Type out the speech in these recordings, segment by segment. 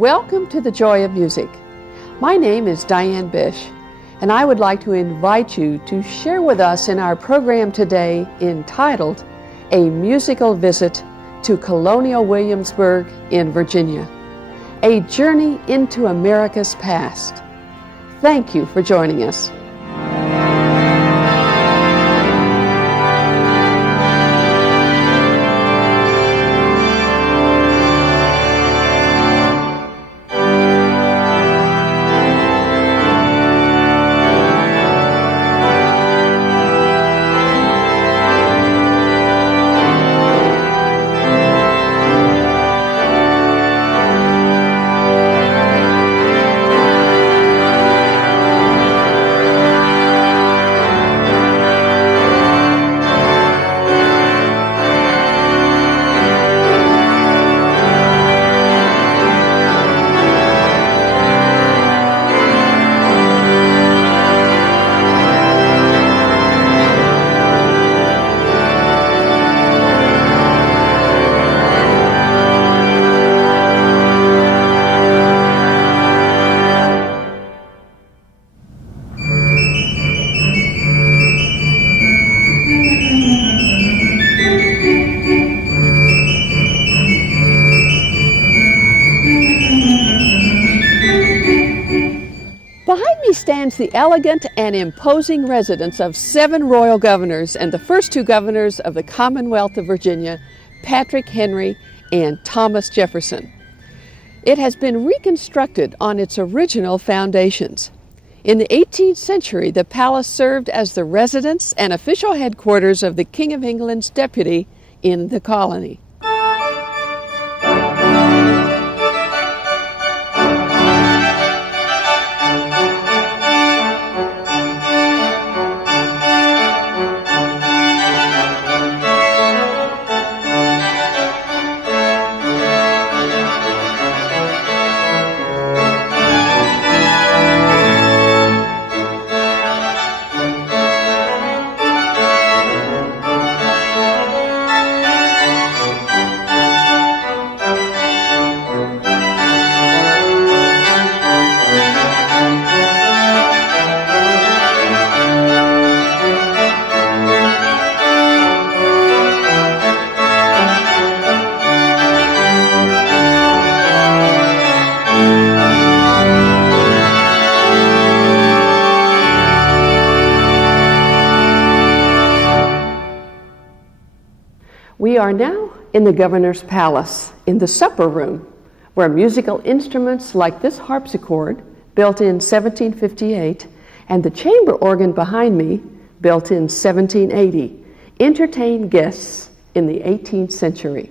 Welcome to the Joy of Music. My name is Diane Bish, and I would like to invite you to share with us in our program today entitled A Musical Visit to Colonial Williamsburg in Virginia, a journey into America's past. Thank you for joining us. Stands the elegant and imposing residence of 7 royal governors and the first 2 governors of the Commonwealth of Virginia, Patrick Henry and Thomas Jefferson. It has been reconstructed on its original foundations. In the 18th century, the palace served as the residence and official headquarters of the King of England's deputy in the colony. We are now in the governor's palace, in the supper room, where musical instruments like this harpsichord, built in 1758, and the chamber organ behind me, built in 1780, entertain guests in the 18th century.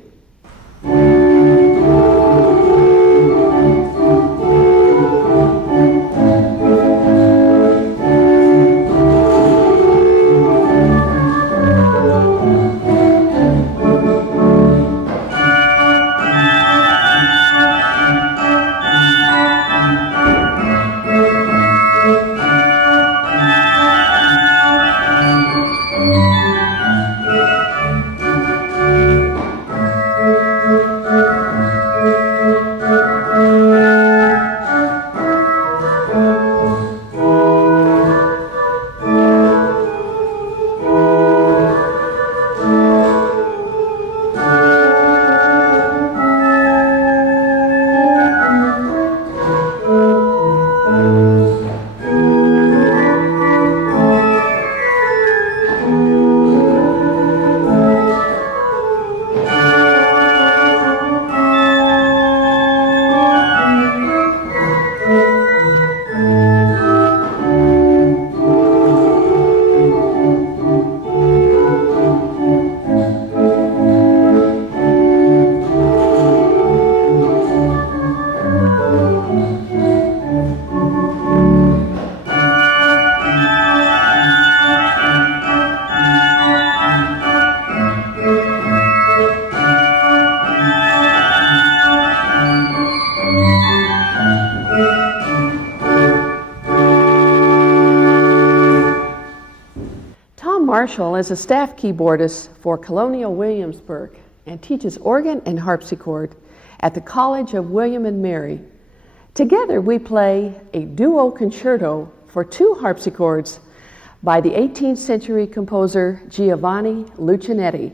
Marshall is a staff keyboardist for Colonial Williamsburg and teaches organ and harpsichord at the College of William and Mary, Together we play a duo concerto for two harpsichords by the 18th century composer Giovanni Luchenetti.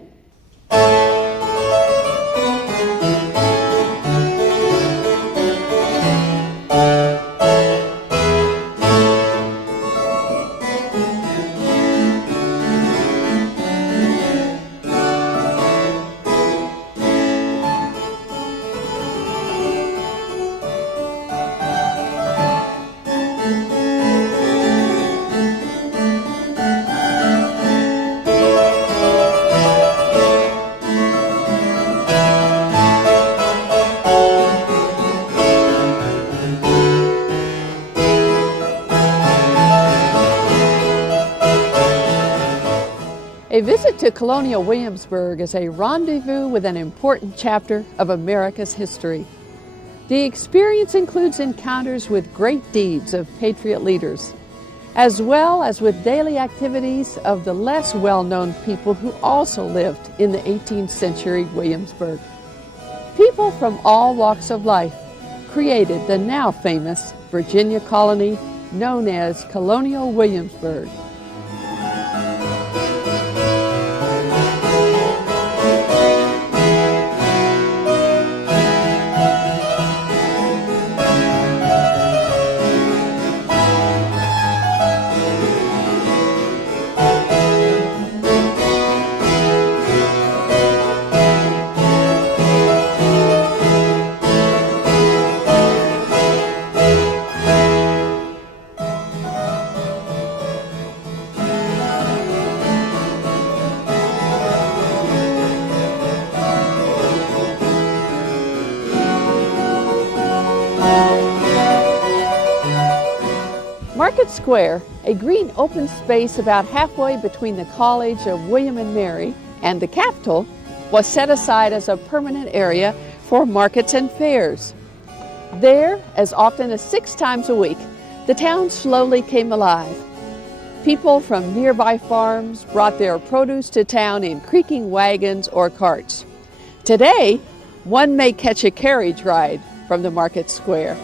A visit to colonial Williamsburg is a rendezvous with an important chapter of America's history. The experience includes encounters with great deeds of patriot leaders, as well as with daily activities of the less well-known people who also lived in the 18th century Williamsburg. People from all walks of life created the now famous Virginia colony known as Colonial Williamsburg. Market Square, a green open space about halfway between the College of William and Mary and the Capitol, was set aside as a permanent area for markets and fairs. There, as often as 6 times a week, the town slowly came alive. People from nearby farms brought their produce to town in creaking wagons or carts. Today, one may catch a carriage ride from the Market Square.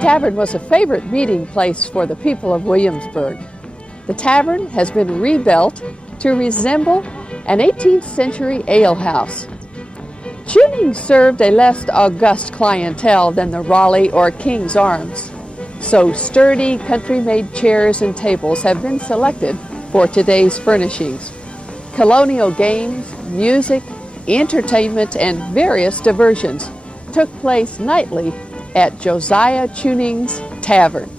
Tavern was a favorite meeting place for the people of Williamsburg. The tavern has been rebuilt to resemble an 18th century alehouse. Chunings served a less august clientele than the Raleigh or King's Arms, so sturdy country-made chairs and tables have been selected for today's furnishings. Colonial games, music, entertainment, and various diversions took place nightly at Josiah Chuning's Tavern.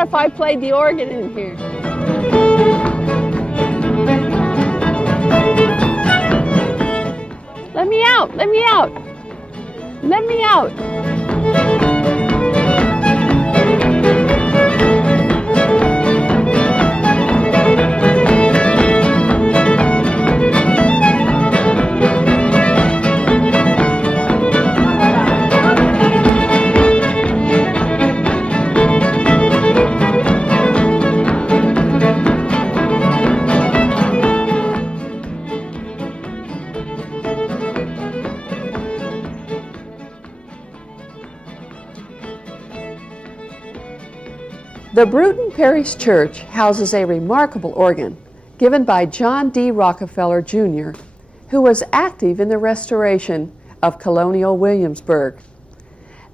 If I played the organ in here. Let me out, let me out, let me out. The Bruton Parish Church houses a remarkable organ given by John D. Rockefeller, Jr., who was active in the restoration of colonial Williamsburg.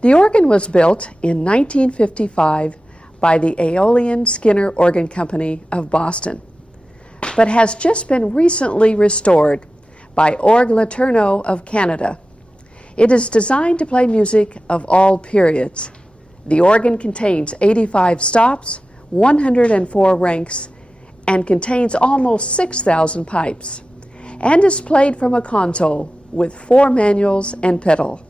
The organ was built in 1955 by the Aeolian Skinner Organ Company of Boston, but has just been recently restored by Org Laterno of Canada. It is designed to play music of all periods. The organ contains 85 stops, 104 ranks, and contains almost 6,000 pipes, and is played from a console with 4 manuals and pedal.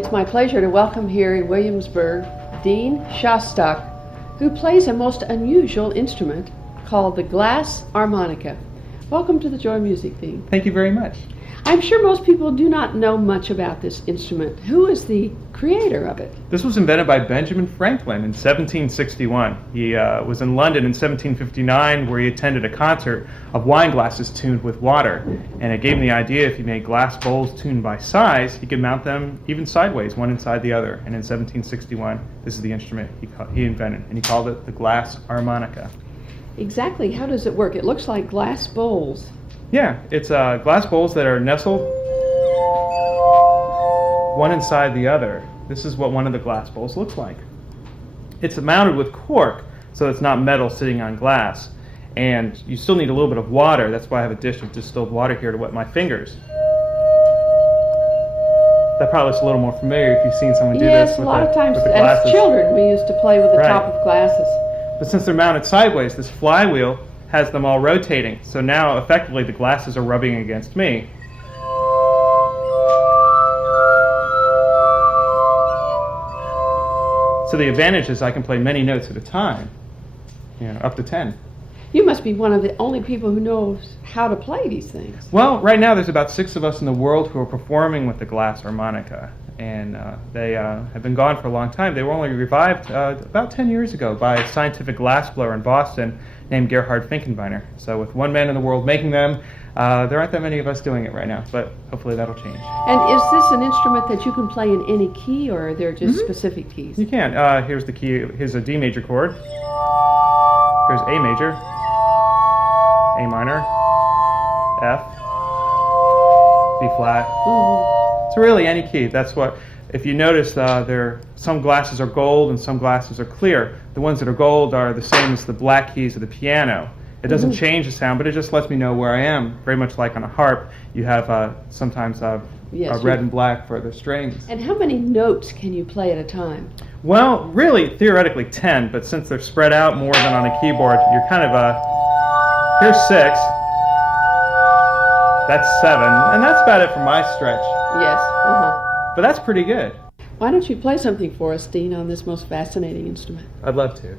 It's my pleasure to welcome here in Williamsburg Dean Shostak, who plays a most unusual instrument called the glass harmonica. Welcome to the Joy Music, Dean. Thank you very much. I'm sure most people do not know much about this instrument. Who is the creator of it? This was invented by Benjamin Franklin in 1761. He was in London in 1759 where he attended a concert of wine glasses tuned with water. And it gave him the idea if he made glass bowls tuned by size, he could mount them even sideways, one inside the other. And in 1761, this is the instrument he invented, and he called it the glass harmonica. Exactly. How does it work? It looks like glass bowls. Yeah, it's glass bowls that are nestled one inside the other. This is what one of the glass bowls looks like. It's mounted with cork, so it's not metal sitting on glass. And you still need a little bit of water. That's why I have a dish of distilled water here to wet my fingers. That probably looks a little more familiar if you've seen someone do this with the glasses. Yes, a lot of times as children we used to play with the top of glasses. But since they're mounted sideways, this flywheel has them all rotating. So now, effectively, the glasses are rubbing against me. So the advantage is I can play many notes at a time, up to 10. You must be one of the only people who knows how to play these things. Well, right now there's about 6 of us in the world who are performing with the glass harmonica. And they have been gone for a long time. They were only revived about 10 years ago by a scientific glassblower in Boston named Gerhard Finkenbeiner. So with one man in the world making them, there aren't that many of us doing it right now, but hopefully that'll change. And is this an instrument that you can play in any key, or are there just specific keys? You can. Here's the key. Here's a D major chord. Here's A major, A minor, F, B flat. So really any key. That's what, if you notice, some glasses are gold and some glasses are clear. The ones that are gold are the same as the black keys of the piano. It doesn't change the sound, but it just lets me know where I am. Very much like on a harp, you have sometimes red and black for the strings. And how many notes can you play at a time? Well, really, theoretically 10, but since they're spread out more than on a keyboard, you're kind of here's 6, that's 7, and that's about it for my stretch. Yes. But that's pretty good. Why don't you play something for us, Dean, on this most fascinating instrument? I'd love to.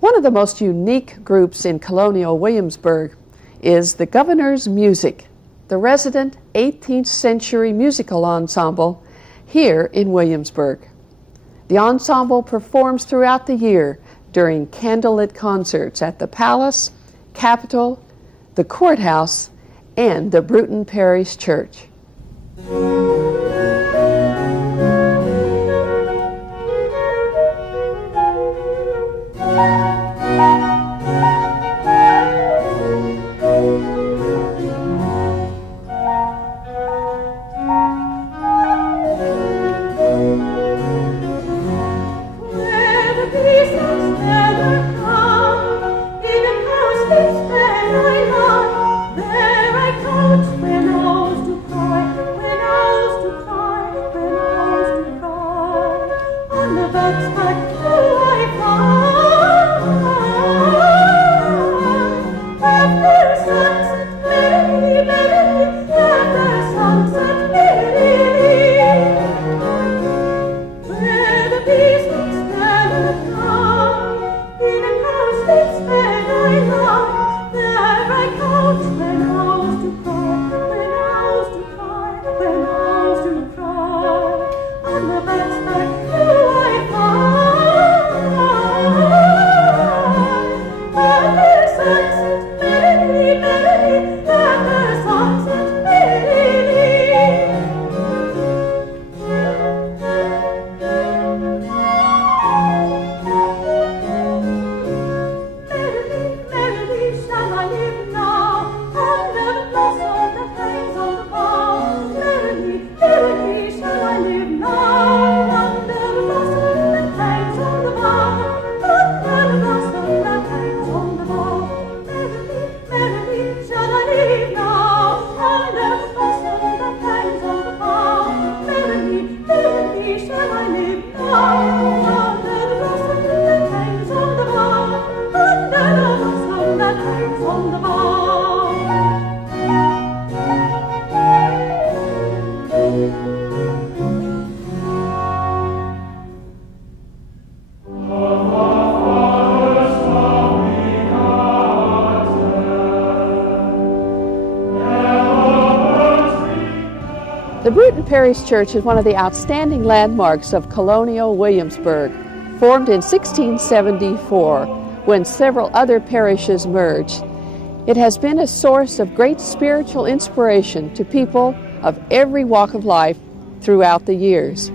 One of the most unique groups in colonial Williamsburg is the Governor's Music, the resident 18th century musical ensemble here in Williamsburg. The ensemble performs throughout the year during candlelit concerts at the Palace, Capitol, the Courthouse, and the Bruton Parish Church. The Bruton Parish Church is one of the outstanding landmarks of colonial Williamsburg, formed in 1674 when several other parishes merged. It has been a source of great spiritual inspiration to people of every walk of life throughout the years.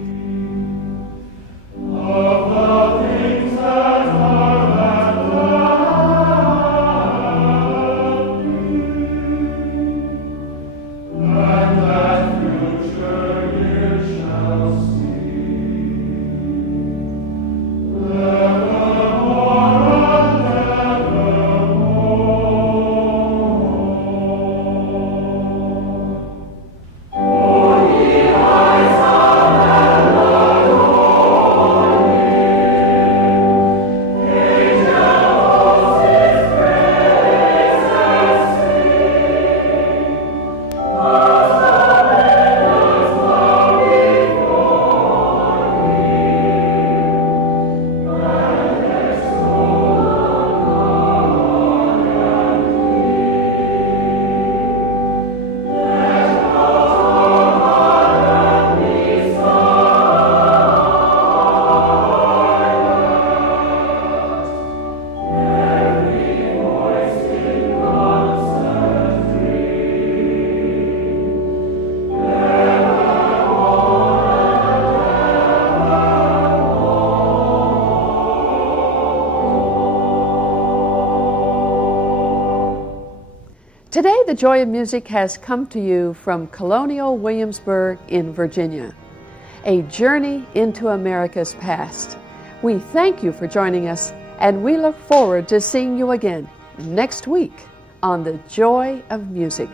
Today, the Joy of Music has come to you from colonial Williamsburg in Virginia, a journey into America's past. We thank you for joining us, and we look forward to seeing you again next week on the Joy of Music.